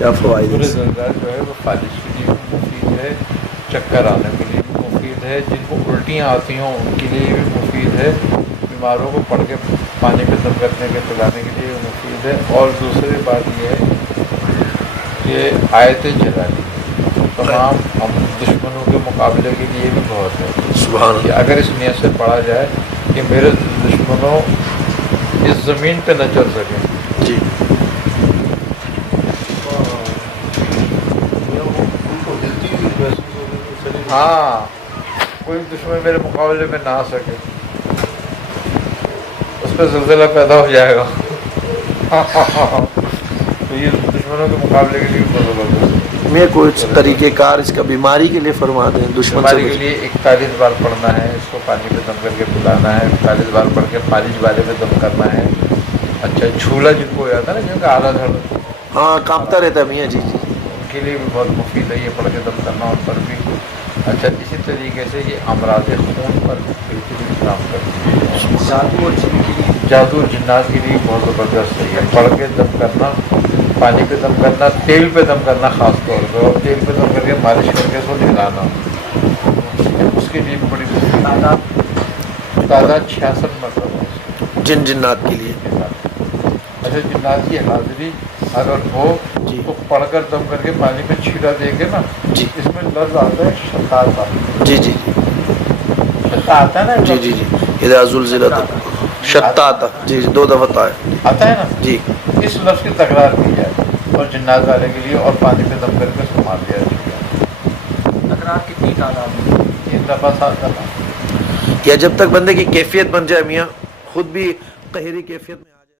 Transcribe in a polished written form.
کیا فوائد سورہ ہیں؟ زلزلہ جو ہے وہ فالج کے لیے بھی مفید ہے، چکر آنے کے لیے بھی مفید ہے، جن کو الٹیاں آتی ہوں ان کے لیے بھی مفید ہے، بیماروں کو پڑھ کے پانی پہ دم کرنے کے پلانے کے لیے بھی مفید ہے۔ اور دوسری بات یہ ہے کہ آیت جلالی تمام ہم دشمنوں کے مقابلے کے لیے بھی بہت ہے سبحان کہ اللہ۔ اگر اس نیت سے پڑھا جائے کہ میرے دشمنوں اس زمین پہ نہ چل سکیں۔ جی ہاں، کوئی دشمن میرے مقابلے میں نہ آ سکے، اس پہ زلزلہ پیدا ہو جائے گا۔ تو یہ دشمنوں کے مقابلے کے لیے بہت زبردست ہے۔ میں کچھ طریقہ کار اس کا بیماری کے لیے فرما دیں، دشمن سے بیماری کے لیے 41 بار پڑھنا ہے، اس کو پانی پہ دم کر کے پلانا ہے، 41 بار پڑھ کے فالج والے پہ دم کرنا ہے۔ اچھا جھولا جن کو ہو جاتا ہے نا، جن کا آلہ دھڑ ہاں کانپتا رہتا ہے میاں جی جی۔ ان کے لیے بھی بہت مفید ہے یہ پڑھ کے دم کرنا ان پر بھی۔ اچھا اسی طریقے سے یہ امراض خون پر بہترین کام کرتی ہے۔ جادو اور جن کے لیے جادو اور جنات کے لیے بہت زبردست ہے یہ پڑھ کے دم کرنا، پانی پہ دم کرنا، تیل پہ دم کرنا خاص طور پہ، اور تیل پہ دم کر کے مالش کر کے اس کو نہلانا، اس کے لیے بھی بڑی مفید تعداد 66 مرتبہ ہے جن جنات کے لیے۔ اچھا جنات کی حاضری اگر ہو جی تو پڑھ کر دم کر کے پانی پہ چھیٹا دے کے نا، جی اس میں لفظ آتا ہے شتاتا، جی جی شتا آتا ہے نا جی جی جی اذا زلزلت شتاتا، جی جی 2 دفعہ ہے آتا ہے نا، جی۔ اس لفظ کی تکرار کی جائے اور جنات والے کے لیے، اور پانی پہ دم کر کے اس کو مار دیا جائے۔ تکرار کتنی تعداد میں؟ 3 دفعہ 7 دفعہ۔ یا جب تک بندے کی کیفیت بن جائے میاں، خود بھی قہری کیفیت میں